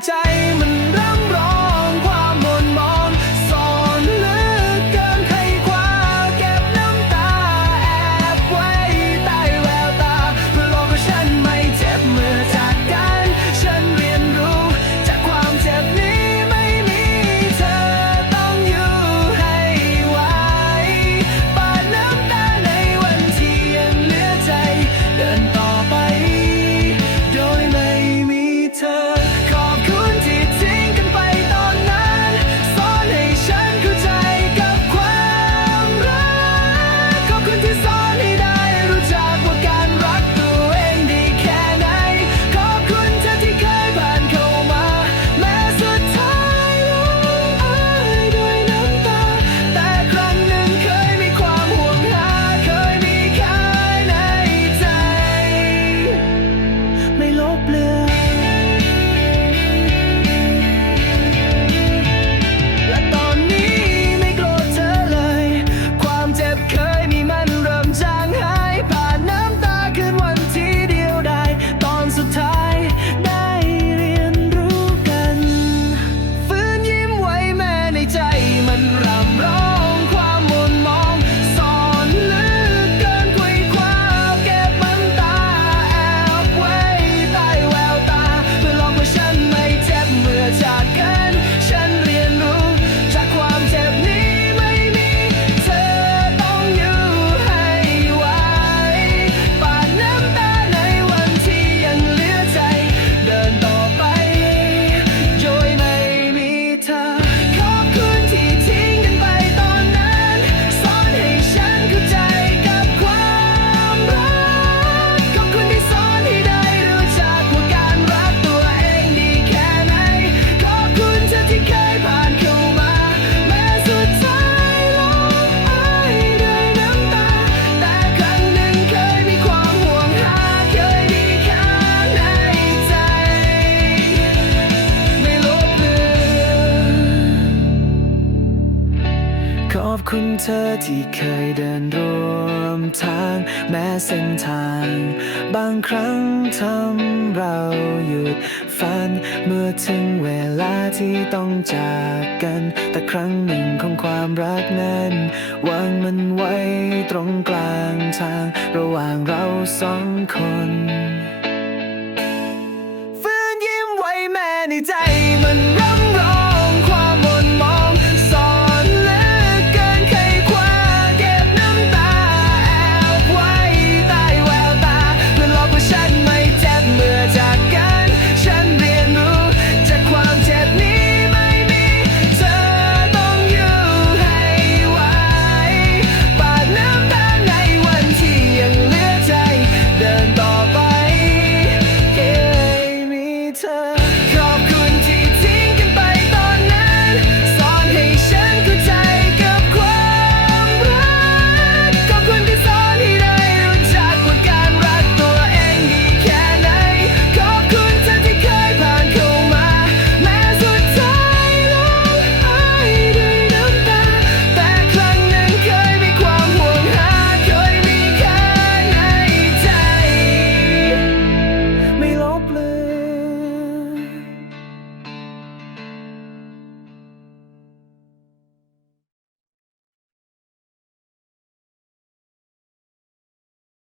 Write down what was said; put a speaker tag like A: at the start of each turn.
A: tight. อบคุณเธอที่เคยเดินร่วมทางแม้เส้นทาง บางครั้งทำเราหยุดฝัน เมื่อถึงเวลาที่ต้องจากกัน แต่ครั้งหนึ่งของความรักนั้นวางมันไว้ตรงกลางทาง ระหว่างเราสองคน ฟื้นยิ้มไว้แม้ในใจ